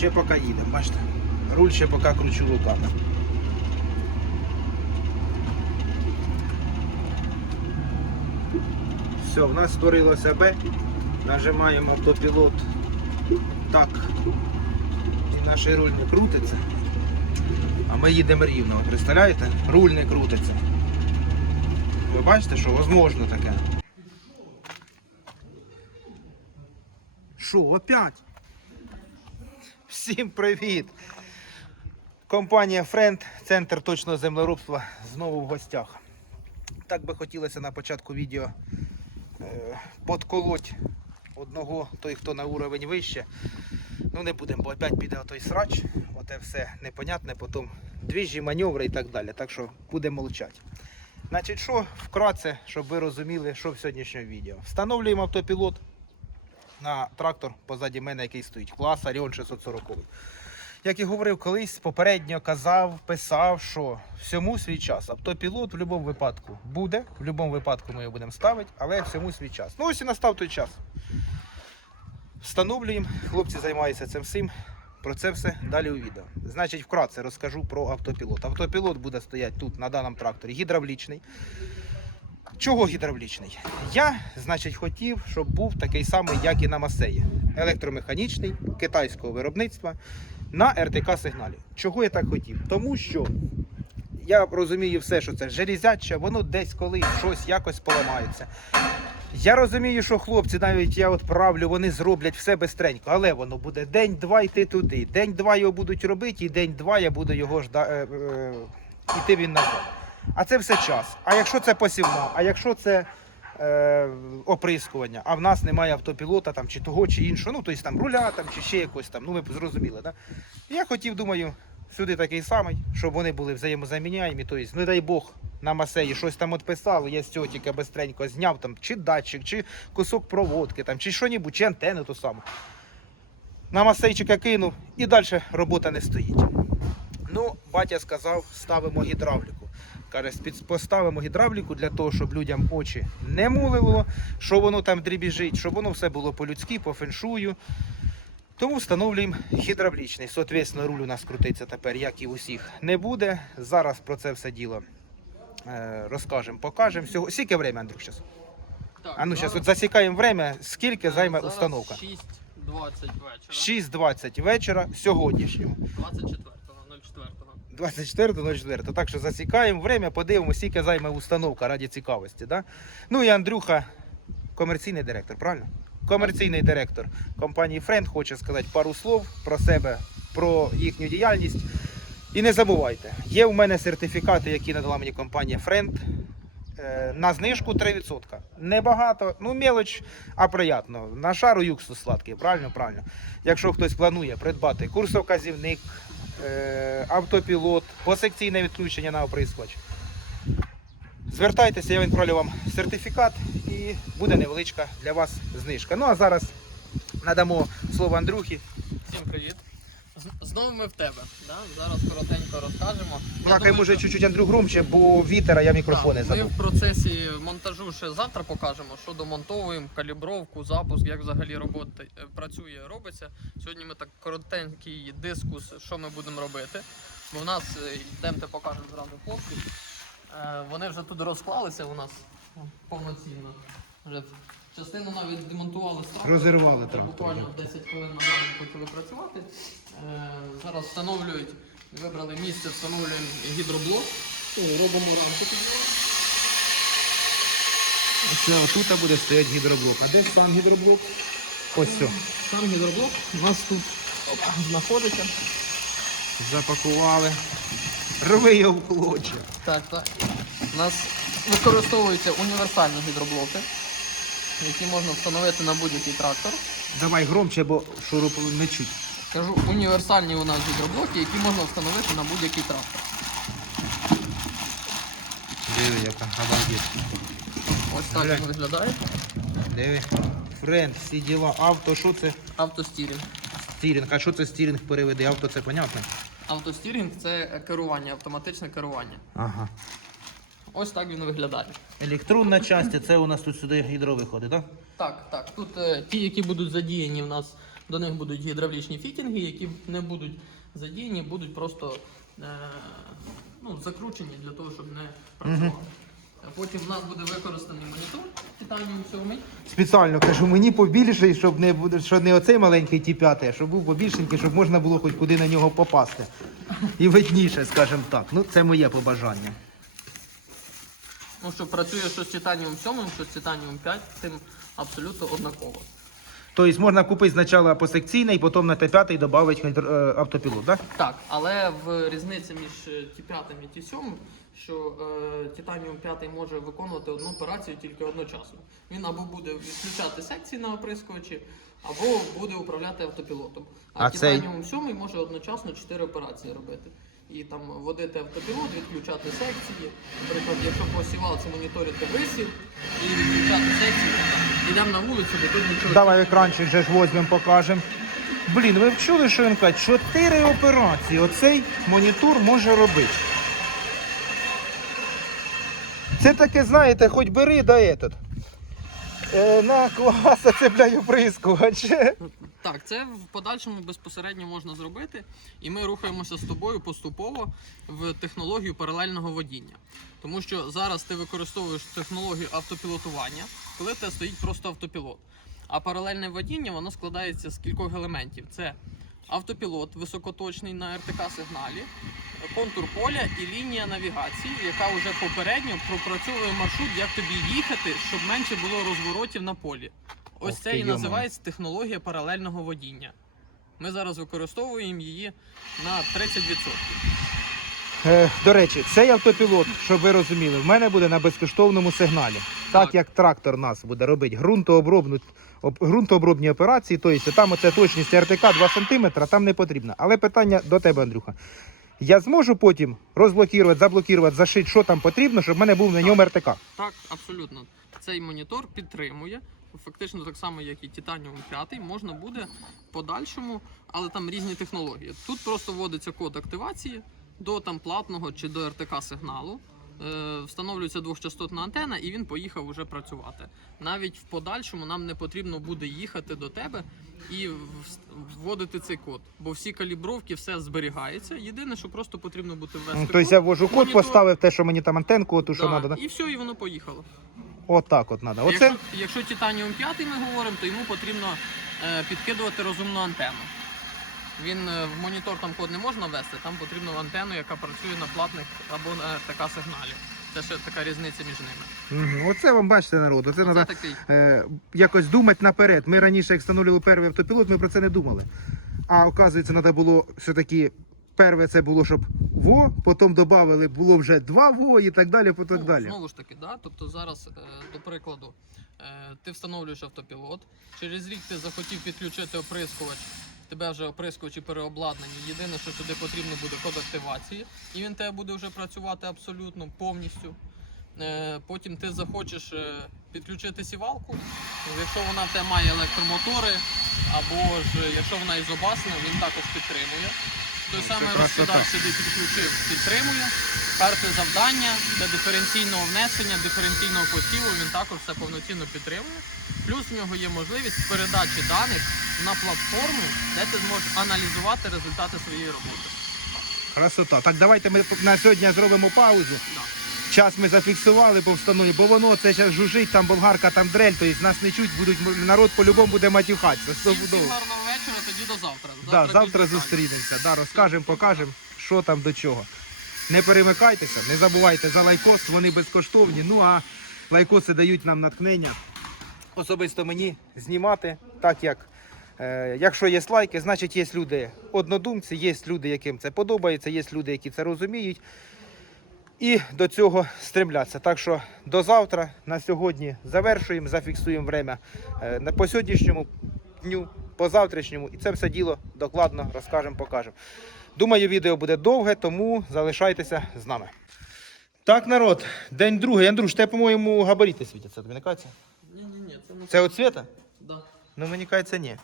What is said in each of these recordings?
ще поки їдемо, бачите. Руль ще поки кручу руками. Все, в нас створилося Б. Нажимаємо автопілот так. І наш руль не крутиться. А ми їдемо рівно, представляєте? Руль не крутиться. Ви бачите, що возможно таке? Що, опять? Всім привіт! Компанія Френд, центр точного землеробства, знову в гостях. Так би хотілося на початку відео е, подколоть одного, той, хто на уровень вище. Ну не будемо, бо опять піде той срач, оте все непонятне, потім двіжі, маневри і так далі. Так що будемо мовчати. Значить, що вкратце, щоб ви розуміли, що в сьогоднішньому відео. Встановлюємо автопілот на трактор позаді мене, який стоїть. Клас Аріон 640. Як і говорив колись, попередньо казав, писав, що всьому свій час. Автопілот в будь-якому випадку буде, в будь-якому випадку ми його будемо ставити, але всьому свій час. Ну ось і настав той час. Встановлюємо, хлопці займаються цим всім. Про це все далі у відео. Значить, вкратце розкажу про автопілот. Автопілот буде стояти тут на даному тракторі гідравлічний. Чого гідравлічний? Я, значить, хотів, щоб був такий самий, як і на Масеї. Електромеханічний, китайського виробництва на РТК сигналі. Чого я так хотів? Тому що я розумію все, що це железяче, воно десь колись щось якось поламається. Я розумію, що хлопці, навіть я от вони зроблять все бистренько, але воно буде день-два йти туди. День-два його будуть робити, і день-два я буду його жда... е, е, іти він назад. А це все час. А якщо це посівна, а якщо це е, оприскування, а в нас немає автопілота там, чи того, чи іншого, ну тобто там руля там, чи ще якось там, ну ви зрозуміли. Да? Я хотів, думаю, сюди такий самий, щоб вони були взаємозаміняємі. Тобто, не дай Бог, на масеї щось там відписали, я з цього тільки бистренько зняв там, чи датчик, чи кусок проводки, там, чи що-небудь, чи антенну ту саму. На масейчика кинув і далі робота не стоїть. Ну, батя сказав, ставимо гідравліку. Каже, поставимо гідравліку для того, щоб людям очі не мулило, що воно там дрібіжить, щоб воно все було по-людськи, по феншую. Тому встановлюємо гідравлічний. Соответственно, руль у нас крутиться тепер, як і у всіх, не буде. Зараз про це все діло е, розкажемо, покажемо. Всього... Скільки время, Андрюх, зараз? Так, А ну зараз от засікаємо время, скільки е, займе зараз установка. 6.20 вечора. 6.20 вечора сьогоднішнього. 24.04. 24.04. Так що засікаємо время, подивимося, скільки займе установка раді цікавості. Да? Ну і Андрюха, комерційний директор, правильно? Комерційний директор компанії Френд хоче сказати пару слов про себе, про їхню діяльність. І не забувайте, є у мене сертифікати, які надала мені компанія Френд. На знижку 3%. Небагато, ну мелоч, а приємно. На шару юксу сладкий, правильно, правильно. Якщо хтось планує придбати курсовказівник, е, автопілот, посекційне відключення на оприскувач. Звертайтеся, я відправлю вам сертифікат і буде невеличка для вас знижка. Ну а зараз надамо слово Андрюхі. Всім привіт. Знову ми в тебе. Да? Зараз коротенько розкажемо. Думаю, може що- чуть-чуть Андрю громче, бо вітера я мікрофони Так, Ми в процесі монтажу ще завтра покажемо, що домонтовуємо, калібровку, запуск, як взагалі робота е, працює, робиться. Сьогодні ми так коротенький дискус, що ми будемо робити. Бо в нас е, йдемте покажемо зразу хлопці. Е, Вони вже тут розклалися у нас повноцінно. Вже частину навіть демонтували з трактора. Розірвали трактор, Буквально 10 хвилин назад почали працювати. Е, Зараз встановлюють, вибрали місце, встановлюємо гідроблок. Ну, Робимо рамку під нього. Це отут буде стояти гідроблок. А де сам гідроблок? Ось все. Сам гідроблок у нас тут опа, знаходиться. Запакували. Рви його в клочі. Так, так. У нас використовуються універсальні гідроблоки, які можна встановити на будь-який трактор. Давай громче, бо шуруп не чуть. Кажу, універсальні у нас гідроблоки, які можна встановити на будь-який трактор. Диви, яка обалдеть. Ось так він виглядає. Диви. Френд, всі діла. Авто, що це? Автостірінг. Стірінг. А що це стірінг переведе? Авто це понятно? Автостірінг це керування, автоматичне керування. Ага. Ось так він виглядає. Електронна частина, це у нас тут сюди гідро виходить, так? Так, так. Тут е, ті, які будуть задіяні в нас До них будуть гідравлічні фітінги, які не будуть задіяні, будуть просто е, ну, закручені для того, щоб не працювати. Потім в нас буде використаний монітор Titanium 7. Спеціально кажу, мені побільший, щоб не буде, що не оцей маленький ті п'ятий, а щоб був побільшенький, щоб можна було хоч куди на нього попасти. І видніше, скажімо так. Ну, це моє побажання. Ну, що працює що з Titanium 7, що з Titanium 5, тим абсолютно однаково. Тобто можна купити спочатку посекційний, потім на Т5 додати е, автопілот, так? Так, але в різниці між е, ті 5 і ті 7, що е, Titanium 5 може виконувати одну операцію тільки одночасно. Він або буде відключати секції на оприскувачі, або буде управляти автопілотом. А, А цей? 7 може одночасно 4 операції робити. І там водити автопілот, відключати секції. Наприклад, якщо по сівалці моніторити висів і відключати секції, йдемо на вулицю, бо тут нічого. Давай екранчик же ж возьмемо, покажемо. Блін, ви вчули, що він каже? Чотири операції. Оцей монітор може робити. Це таке, знаєте, хоч бери да этот. Е, на класа цепляю бля. Так, це в подальшому безпосередньо можна зробити, і ми рухаємося з тобою поступово в технологію паралельного водіння. Тому що зараз ти використовуєш технологію автопілотування, коли те стоїть просто автопілот. А паралельне водіння воно складається з кількох елементів: це автопілот високоточний на РТК сигналі, контур поля і лінія навігації, яка вже попередньо пропрацьовує маршрут, як тобі їхати, щоб менше було розворотів на полі. Ось Ох це і називається технологія паралельного водіння. Ми зараз використовуємо її на 30%. Е, до речі, цей автопілот, щоб ви розуміли, в мене буде на безкоштовному сигналі. Так, Так. як трактор нас буде робити ґрунтообробну, об, ґрунтообробні операції, тобто там оця точність РТК 2 см, там не потрібно. Але питання до тебе, Андрюха. Я зможу потім розблокувати, заблокувати, зашити, що там потрібно, щоб в мене був на ньому РТК. Так, абсолютно. Цей монітор підтримує. Фактично так само, як і Titanium 5, можна буде подальшому, але там різні технології. Тут просто вводиться код активації до там платного чи до РТК сигналу. Е, встановлюється двохчастотна антена, і він поїхав уже працювати. Навіть в подальшому нам не потрібно буде їхати до тебе і вводити цей код, бо всі калібровки, все зберігається. Єдине, що просто потрібно буде ввести Тобто я ввожу код, монітор. поставив те, що мені там антенку, оту, що Да, треба. Да? І все, і воно поїхало. Отак от треба. Оце Якщо, якщо Titanium 5 ми говоримо, то йому потрібно е, підкидувати розумну антенну. Він е, в монітор там код не можна ввести, там потрібно антенну, яка працює на платних або на РТК сигналі. Це ще така різниця між ними. Оце вам бачите, народ. Оце Це треба такий. е, якось думати наперед. Ми раніше, як встановлювали перший автопілот, ми про це не думали. А оказується, треба було все-таки. Перше це було, щоб ВО, потім додали, було вже два ВО і так далі, по так Ну, далі. Знову ж таки, да? тобто зараз, е, до прикладу, е, ти встановлюєш автопілот, через рік ти захотів підключити оприскувач, тебе вже оприскувачі переобладнані. Єдине, що сюди потрібно буде код активації, і він тебе буде вже працювати абсолютно повністю. Е, Потім ти захочеш е, підключити сівалку. Якщо вона в тебе має електромотори, або ж е, якщо вона ізобасна, він також підтримує. Той це самий розкидач сюди підключив, підтримує. Карти завдання для диференційного внесення, диференційного посіву він також все повноцінно підтримує. Плюс в нього є можливість передачі даних на платформу, де ти зможеш аналізувати результати своєї роботи. Красота. Так, давайте ми на сьогодні зробимо паузу. Да. Час ми зафіксували по встановленню, бо воно це зараз жужить, там болгарка, там дрель, тобто нас не чуть, будуть, народ по-любому буде матюхатися. Всім, гарного вечора, тоді до завтра. Да, завтра зустрінемося. Да, розкажемо, покажемо, що там до чого. Не перемикайтеся, не забувайте за лайкос, вони безкоштовні. Ну а лайкоси дають нам натхнення. Особисто мені знімати, так як. Е, якщо є лайки, значить є люди однодумці, є люди, яким це подобається, є люди, які це розуміють. І до цього стремляться. Так що до завтра, на сьогодні завершуємо, зафіксуємо время е, по сьогоднішньому дню, по завтрашньому. І це все діло докладно розкажемо, покажемо. Думаю, відео буде довге, тому залишайтеся з нами. Так, народ, день другий. Андрюш, те, по-моєму, габарити світяться. Тобі не кажеться? Ні, ні, ні, це не Це от світа? Да. Ну, мені кажеться, ні.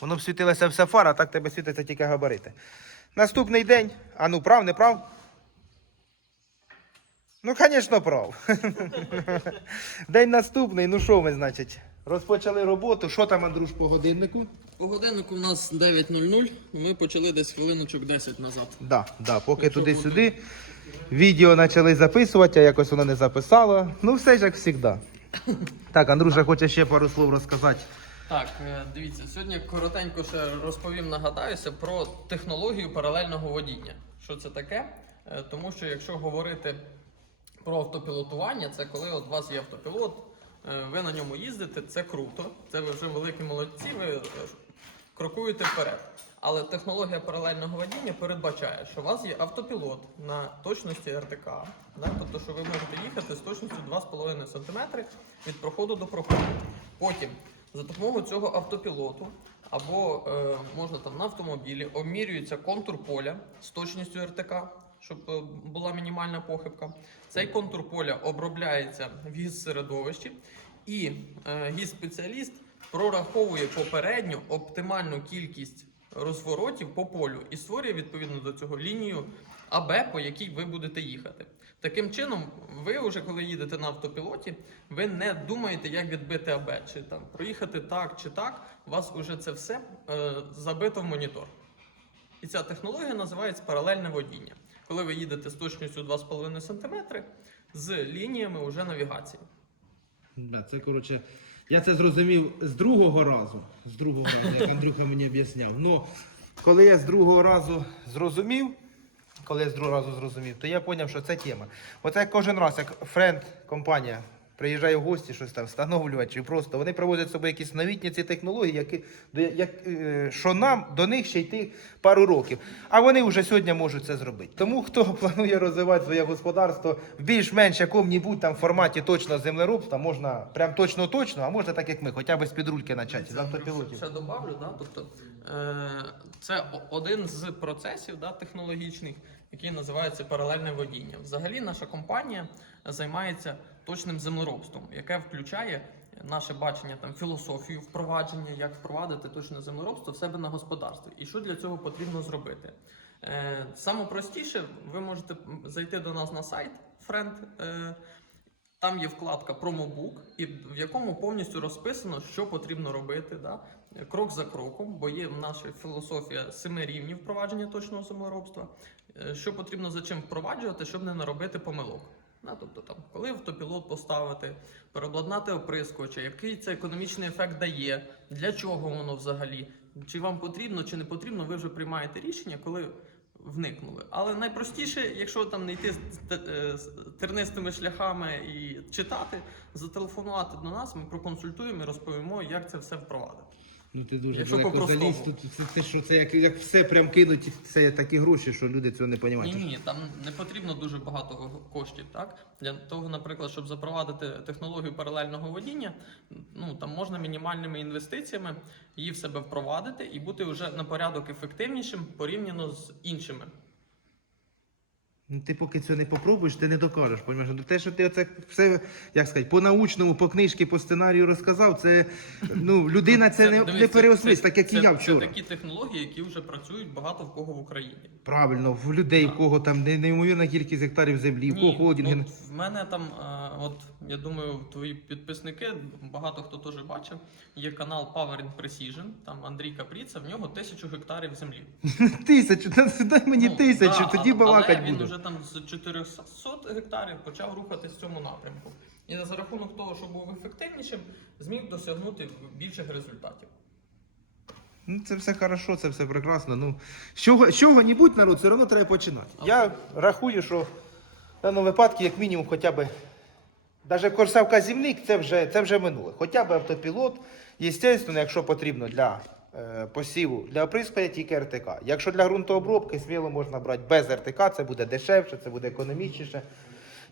Воно б світилося вся фара, а так тебе світиться тільки габарити. Наступний день. А ну, прав, не прав? Ну, звісно, прав. День наступний. Ну що ми, значить, Розпочали роботу. Що там, Андрюш, по годиннику? По годиннику у нас 9.00, ми почали десь хвилиночок 10 назад. Да, да, поки Якщо туди-сюди. Відео почали записувати, а якось воно не записало. Ну, все ж як завжди. Так, Андрюша хоче ще пару слов розказати. Так, е, дивіться, сьогодні коротенько ще розповім, нагадаюся про технологію паралельного водіння. Що це таке? Е, Тому що якщо говорити про автопілотування, це коли от у вас є автопілот, е, ви на ньому їздите, це круто, це ви вже великі молодці, ви крокуєте вперед. Але технологія паралельного водіння передбачає, що у вас є автопілот на точності РТК, да? тобто, що ви можете їхати з точністю 2,5 см від проходу до проходу. Потім за допомогою цього автопілоту або е, можна там на автомобілі обмірюється контур поля з точністю РТК, щоб е, була мінімальна похибка. Цей контур поля обробляється в гіз-середовищі, і е, гіз-спеціаліст прораховує попередньо оптимальну кількість розворотів по полю і створює відповідно до цього лінію АБ, по якій ви будете їхати. Таким чином, ви вже коли їдете на автопілоті, ви не думаєте, як відбити АБ, чи там проїхати так чи так. У вас вже це все е, забито в монітор. І ця технологія називається паралельне водіння. Коли ви їдете з точністю 2,5 см з лініями уже навігації. Це коротше. Я це зрозумів з другого разу. З другого разу, як Андрюха мені об'ясняв. Ну, коли я з другого разу зрозумів, коли я з другого разу зрозумів, то я зрозумів, що це тема. Оце кожен раз, як френд компанія приїжджає в гості, щось там встановлювати, чи просто вони привозять з собою якісь новітні ці технології, які, як, е, що нам до них ще йти пару років. А вони вже сьогодні можуть це зробити. Тому хто планує розвивати своє господарство в більш-менш якому-небудь там форматі точно землеробства, можна прям точно-точно, а можна так як ми, хоча б з підрульки почати, з автопілотів. Ще добавлю, да? тобто, е, це один з процесів да, технологічних, який називається паралельне водіння. Взагалі, наша компанія займається точним землеробством, яке включає наше бачення там філософію впровадження, як впровадити точне землеробство в себе на господарстві. І що для цього потрібно зробити? Е, саме простіше, ви можете зайти до нас на сайт Friend. Е, там є вкладка Промобук, і в якому повністю розписано, що потрібно робити, да? крок за кроком, бо є наша філософія семи рівнів впровадження точного землеробства. Е, Що потрібно за чим впроваджувати, щоб не наробити помилок. Да? Тобто, там, коли автопілот поставити, переобладнати оприскувача, який це економічний ефект дає, для чого воно взагалі, чи вам потрібно, чи не потрібно, ви вже приймаєте рішення, коли вникнули. Але найпростіше, якщо там не йти з е, тернистими шляхами і читати, зателефонувати до нас, ми проконсультуємо і розповімо, як це все впровадити. Ну ти дуже Якщо далеко по-простому. заліз. Тут це, це що це як, як все прям кинуть, це такі гроші, що люди цього не Ні, розуміють. ні, там не потрібно дуже багато коштів. Так для того, наприклад, щоб запровадити технологію паралельного водіння, ну там можна мінімальними інвестиціями її в себе впровадити і бути вже на порядок ефективнішим порівняно з іншими. Ну, ти поки цього не попробуєш, ти не докажеш. Понімаєш? Ну, те, що ти оце все, як сказати, по научному, по книжці, по сценарію розказав, це ну, людина це, не, дивись, не переосмислить, так як і це- я Це такі технології, які вже працюють багато в кого в Україні. Правильно, в людей, в кого там не- неймовірна кількість гектарів землі, в кого холдинги. от в мене там, е, от я думаю, твої підписники, багато хто теж бачив. Є канал Power in Precision, там Андрій Капріца, в нього тисячу гектарів землі. Тисячу, дай мені Ну, тисячу, тоді балакать буду. Вже там з 400 гектарів почав рухатись в цьому напрямку. І за рахунок того, що був ефективнішим, зміг досягнути більших результатів. Ну, це все хорошо, це все прекрасно. Ну, з чого, з чого-небудь народ, все одно треба починати. Я рахую, що в даному випадку, як мінімум, хоча б. Навіть корсавка зімник це вже, це вже минуле. Хоча б автопілот, звісно, якщо потрібно для посіву, для оприскування тільки РТК. Якщо для ґрунтообробки, сміло можна брати без РТК, це буде дешевше, це буде економічніше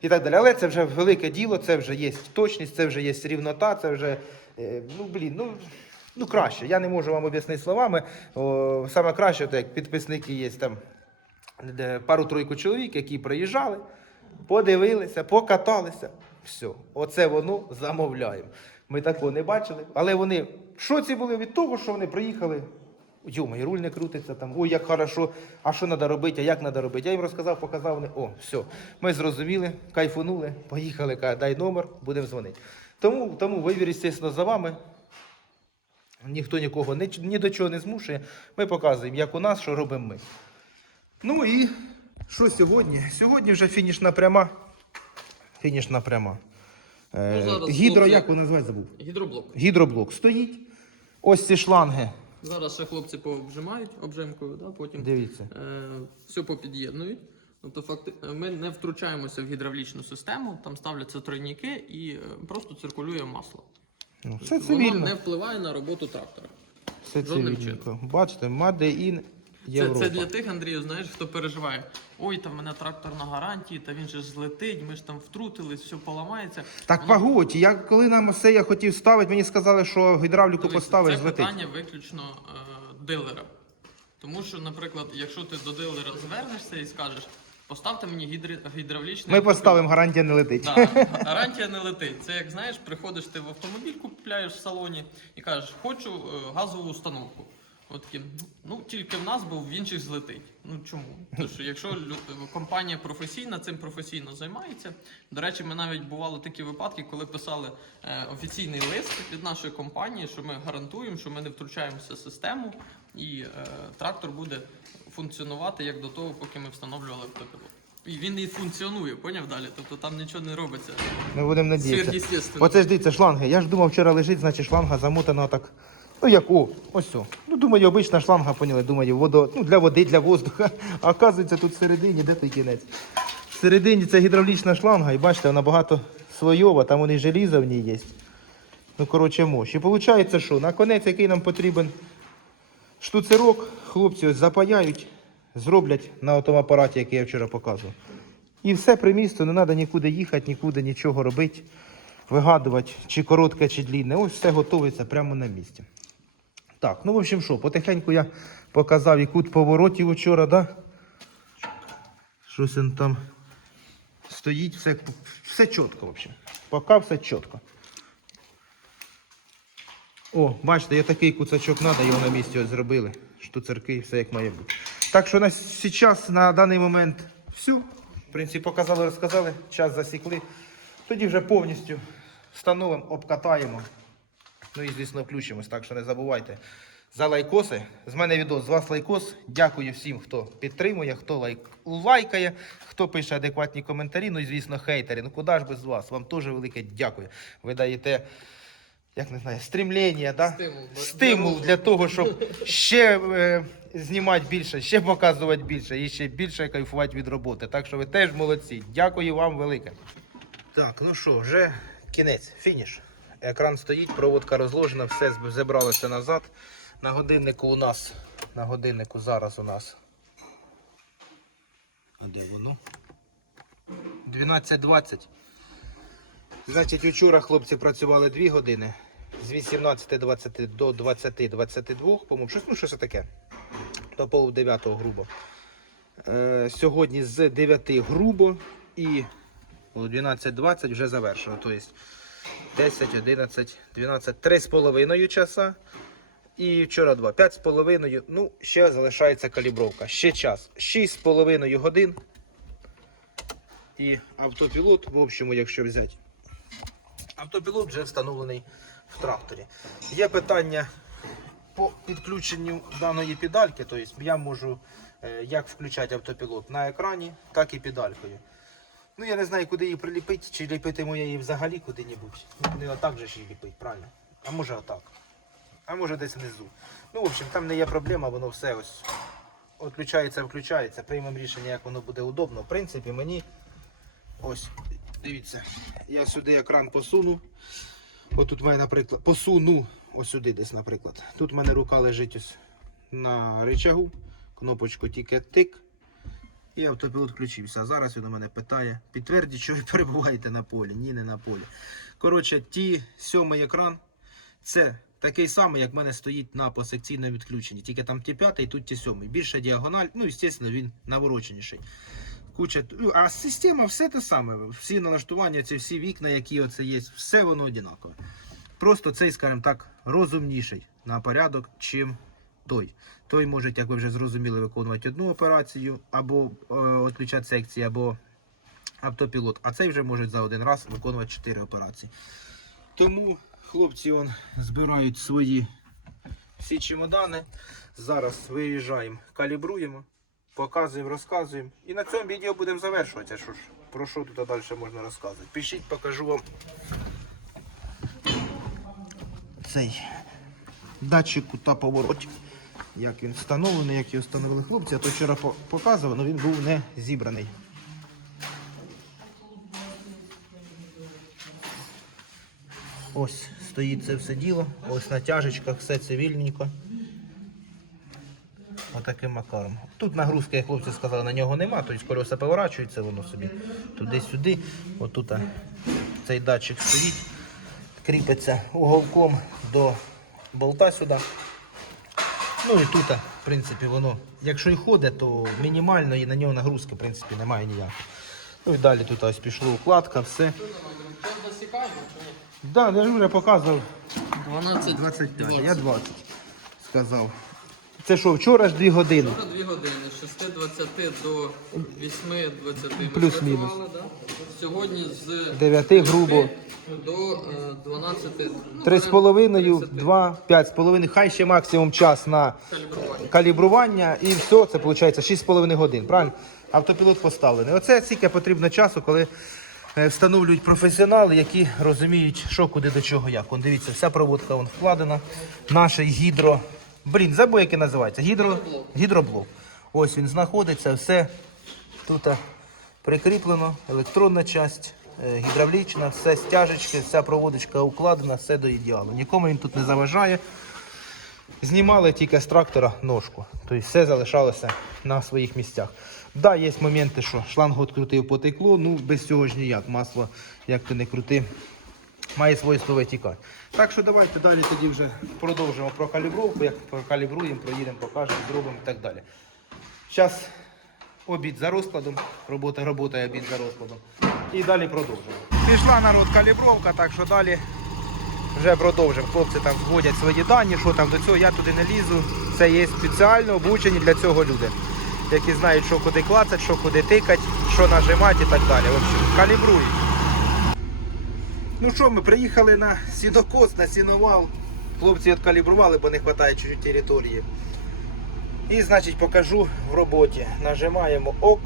і так далі. Але це вже велике діло, це вже є точність, це вже є рівнота, це вже, е, ну блін, ну. Ну, краще. Я не можу вам об'яснити словами. О, саме краще, то як підписники є там пару-тройку чоловік, які приїжджали, подивилися, покаталися. Все, оце воно замовляємо. Ми такого не бачили, але вони в шоці були від того, що вони приїхали. Йома, і руль не крутиться там, ой, як хорошо, а що треба робити, а як треба робити. Я їм розказав, показав, вони, о, все, ми зрозуміли, кайфунули, поїхали, дай номер, будемо дзвонити. Тому, тому вибір, звісно, за вами. Ніхто нікого ні, ні до чого не змушує. Ми показуємо, як у нас, що робимо ми. Ну і що сьогодні? Сьогодні вже фінішна пряма. Фінішна пряма. Е, Ну, зараз гідро, хлопці- як вона називається, забув? Гідроблок. Гідроблок стоїть. Ось ці шланги. Зараз ще хлопці повжимають обжимкою, да? потім Дивіться. е, все попід'єднують. Тобто факти... е, ми не втручаємося в гідравлічну систему, там ставляться тройники і е, просто циркулює масло. Ну, все Воно цивільно. не впливає на роботу трактора. Все жодним цивільненько. Бачите, Made in Це, це для тих, Андрію, знаєш, хто переживає. Ой, там в мене трактор на гарантії, та він же ж злетить, ми ж там втрутились, все поламається. Так Воно- погодь, я коли нам все я хотів ставити, мені сказали, що гідравліку поставиш, це злетить. питання виключно е, дилера. Тому що, наприклад, якщо ти до дилера звернешся і скажеш, поставте мені гідри... гідравлічний. Ми поставимо, гарантія не летить. Да, гарантія не летить. Це як знаєш, приходиш ти в автомобіль, купляєш в салоні і кажеш, хочу е, газову установку. От такі, ну тільки в нас, бо в інших злетить. Ну чому? Тому що якщо лю- компанія професійна, цим професійно займається. До речі, ми навіть бували такі випадки, коли писали е, офіційний лист від нашої компанії, що ми гарантуємо, що ми не втручаємося в систему, і е, трактор буде функціонувати як до того, поки ми встановлювали автопілот. І він і функціонує, поняв далі? Тобто там нічого не робиться. Ми будемо надіятися. Оце ж дивіться, шланги. Я ж думав, вчора лежить, значить шланга замотана так. Ну як о, ось о. Ну думаю, обична шланга, поняли, думаю, водо, ну, для води, для воздуха. А оказується тут всередині, де той кінець? Всередині це гідравлічна шланга, і бачите, вона багато слойова, там вони желізо в ній є. Ну, коротше, мощ. І виходить, що на конець, який нам потрібен штуцерок, хлопці ось запаяють, зроблять на тому апараті, який я вчора показував. І все при місту, не треба нікуди їхати, нікуди нічого робити, вигадувати, чи коротке, чи длінне. Ось все готується прямо на місці. Так, ну в общем що, потихеньку я показав і кут поворотів вчора, да? Щось він там стоїть, все, все чітко, в общем. Поки все чітко. О, бачите, я такий куцачок треба, його на місці ось зробили. Штуцерки, все як має бути. Так що на зараз, на даний момент, все. В принципі, показали, розказали, час засікли. Тоді вже повністю встановимо, обкатаємо. Ну і, звісно, включимось, так що не забувайте. За лайкоси. З мене відео, з вас лайкос. Дякую всім, хто підтримує, хто лайк... лайкає, хто пише адекватні коментарі. Ну і, звісно, хейтери. Ну куди ж без вас? Вам теж велике дякую. Ви даєте, як не знаю, стремлення, да? Стимул. стимул для того, щоб ще е, знімати більше, ще показувати більше і ще більше кайфувати від роботи. Так що ви теж молодці. Дякую вам велике. Так, ну що, вже кінець, фініш. Екран стоїть, проводка розложена, все зібралося назад. На годиннику у нас, на годиннику зараз у нас. А де воно? 12.20. Значить, учора хлопці працювали 2 години. З 18.20 до 20.22, по-моєму, щось, ну, щось таке. До пол 9 грубо. Е, сьогодні з 9 грубо і 12.20 вже завершено. Тобто 10, 11, 12, 3,5 часа. І вчора 2, 5,5. Ну, ще залишається калібровка. Ще час. 6,5 годин. І автопілот, в общому, якщо взяти. Автопілот вже встановлений в тракторі. Є питання по підключенню даної педальки, тобто я можу е, як включати автопілот на екрані, так і педалькою. Ну я не знаю, куди її приліпити, чи ліпитиму я її взагалі куди-небудь. Ну, не отак же ж її ліпить, правильно? А може отак. А може десь внизу. Ну, в общем, там не є проблема, воно все ось відключається, включається. Приймемо рішення, як воно буде удобно. В принципі, мені ось, дивіться, я сюди екран посуну. От тут в мене, наприклад, посуну ось сюди десь, наприклад. Тут в мене рука лежить ось на рычагу. Кнопочку тільки тик. І автопілот включився. А зараз він у мене питає. Підтвердіть, що ви перебуваєте на полі. Ні, не на полі. Коротше, ті сьомий екран це такий самий, як в мене стоїть на посекційному відключенні. Тільки там ті п'ятий, тут ті сьомий. Більша діагональ, ну, звісно, він навороченіший. Куча, а система все те саме. Всі налаштування, ці всі вікна, які оце є, все воно однакове. Просто цей, скажімо так, розумніший на порядок, чим той. Той може, як ви вже зрозуміли, виконувати одну операцію, або е, відключати секції, або автопілот. А цей вже може за один раз виконувати 4 операції. Тому хлопці он, збирають свої всі чемодани. Зараз виїжджаємо, калібруємо, показуємо, розказуємо. І на цьому відео будемо завершуватися. Що ж, про що тут далі можна розказувати? Пишіть, покажу вам цей датчик кута поворотів. Як він встановлений, як його встановили хлопці, а то вчора показував, але він був не зібраний. Ось стоїть це все діло, ось на тяжечках, все цивільненько. Отаким макаром. Тут нагрузки, як хлопці сказали, на нього нема, тобто колеса поворачуються воно собі туди-сюди. Отут цей датчик стоїть, кріпиться уголком до болта сюди. Ну і тут, в принципі, воно, якщо і ходить, то мінімально і на нього нагрузки в принципі, немає ніякої. Ну і далі тут ось пішла укладка, все. Так? Да, я вже показував 12, 25, я 20 сказав. Це що, вчора ж 2 години. Вчора 2 години, з 6.20 до 8.20 ми Плюс-мінус. Да? Сьогодні з 9 грубо. до е, 12, ну, 3,5, 10 2, 5,5, хай ще максимум час на калібрування. калібрування і все, це виходить 6,5 годин. Правильно? Автопілот поставлений. Оце стільки потрібно часу, коли е, встановлюють професіонали, які розуміють, що куди до чого як. Вон, дивіться, вся проводка вон вкладена. Наш гідро. Блін, забув, як він називається. Гідро... Гідроблок. Ось він знаходиться, все тут прикріплено, електронна часть, е, гідравлічна, все стяжечки, вся проводочка укладена, все до ідеалу. Нікому він тут не заважає. Знімали тільки з трактора ножку. Тобто все залишалося на своїх місцях. Так, да, є моменти, що шланг відкрутив, потекло, ну без цього ж ніяк. Масло, як ти не крути, має свойство витікати. Так що давайте далі тоді вже продовжимо про калібровку, як прокалібруємо, проїдемо, покажемо, зробимо і так далі. Зараз обід за розкладом, робота, робота, обід за розкладом. І далі продовжуємо. Пішла народ калібровка, так що далі вже продовжимо. Хлопці там вводять свої дані, що там до цього, я туди не лізу. Це є спеціально обучені для цього люди, які знають, що куди клацать, що куди тикать, що нажимати і так далі. В общем, калібрують. Ну що, ми приїхали на сінокос, на сіновал. Хлопці відкалібрували, бо не вистачає чуть території. І, значить, покажу в роботі. Нажимаємо ОК.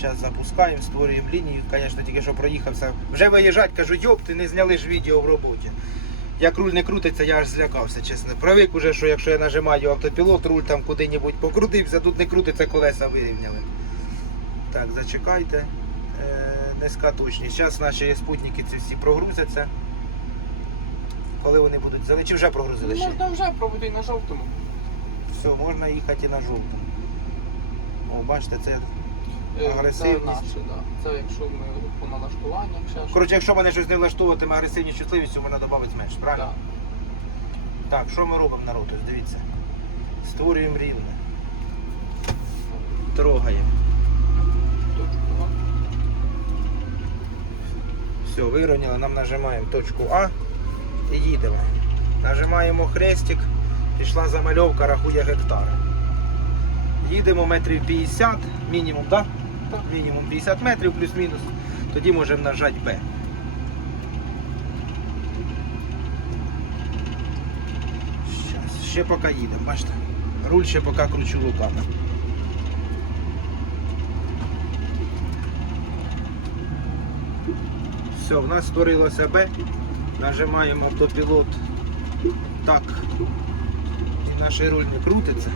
Зараз запускаємо, створюємо лінію. Звісно, тільки що проїхався. Вже виїжджать, кажу, йоп, ти не зняли ж відео в роботі. Як руль не крутиться, я аж злякався, чесно. Привик уже, що якщо я нажимаю автопілот, руль там куди-небудь покрутився, тут не крутиться, колеса вирівняли. Так, зачекайте. Е, низька точність. Зараз наші спутники ці всі прогрузяться. Коли вони будуть залити, чи вже прогрузили ще? Можна вже пробути на жовтому. Все, можна їхати і на жовту. О, бачите, це. Агресивність. Це наше, да. Це якщо ми по налаштуванням ще. Коротше, якщо мене щось не влаштовуватиме агресивність чутливістю, можна додати зменш, правильно? Так. Так, що ми робимо народ? Ось Дивіться. Створюємо рівне. Трогаємо. Точку, да. Все, вирівняли, нам нажимаємо точку А і їдемо. Нажимаємо хрестик, пішла замальовка, рахує гектар. Їдемо метрів 50, мінімум? Так. Мінімум 50 метрів плюс-мінус. Тоді можемо нажати Б. Ще поки їдемо, бачите? Руль ще поки кручу руками. Все, в нас створилося Б. Нажимаємо автопілот так. І наш руль не крутиться.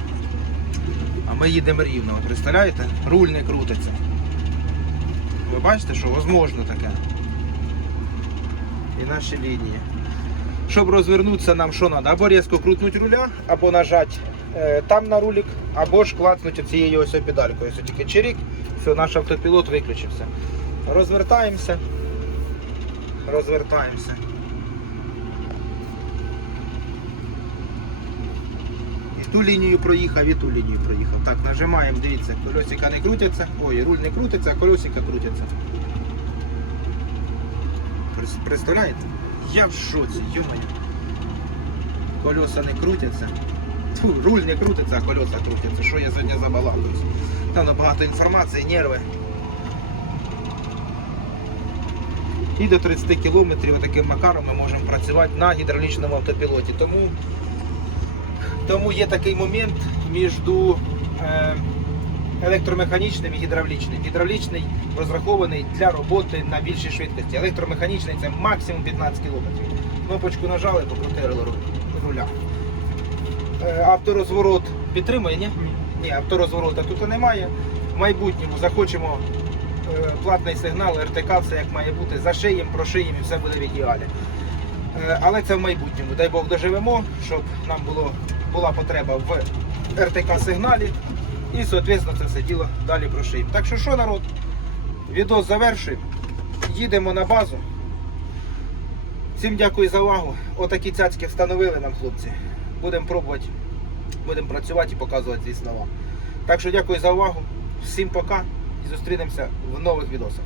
А ми їдемо рівно, представляєте? Руль не крутиться. Ви бачите, що можливо таке. І наші лінії. Щоб розвернутися, нам що треба? Або різко крутнути руля, або нажати е, там на рулік, або ж клацнути цією ось педалькою. Ось тільки чирік, все, наш автопілот виключився. Розвертаємося. Розвертаємося. І ту лінію проїхав, і ту лінію проїхав. Так, нажимаємо, дивіться, колесика не крутяться. Ой, руль не крутиться, а колесика крутяться. Представляєте? Я в шоці, йомаю. Колеса не крутяться. Тьфу, руль не крутиться, а колеса крутяться. Що я сьогодні забалакаюсь? Там багато інформації, нерви. І до 30 кілометрів таким макаром ми можемо працювати на гідравлічному автопілоті. Тому, тому є такий момент між е, електромеханічним і гідравлічним. Гідравлічний розрахований для роботи на більшій швидкості. Електромеханічний це максимум 15 км. Кнопочку нажали, покрутили руля. Е, Авторозворот підтримує, ні? Ні, авторозворота тут немає. В майбутньому захочемо платний сигнал, РТК, все як має бути, зашиємо, прошиємо і все буде в ідеалі. Е, Але це в майбутньому. Дай Бог доживемо, щоб нам було, була потреба в РТК сигналі. І, соответственно, це все діло далі прошиємо. Так що що, народ? Відос завершуємо. Їдемо на базу. Всім дякую за увагу. Отакі цяцьки встановили нам хлопці. Будемо пробувати, будемо працювати і показувати, звісно, вам. Так що дякую за увагу. Всім пока зустрінемося в нових відосах.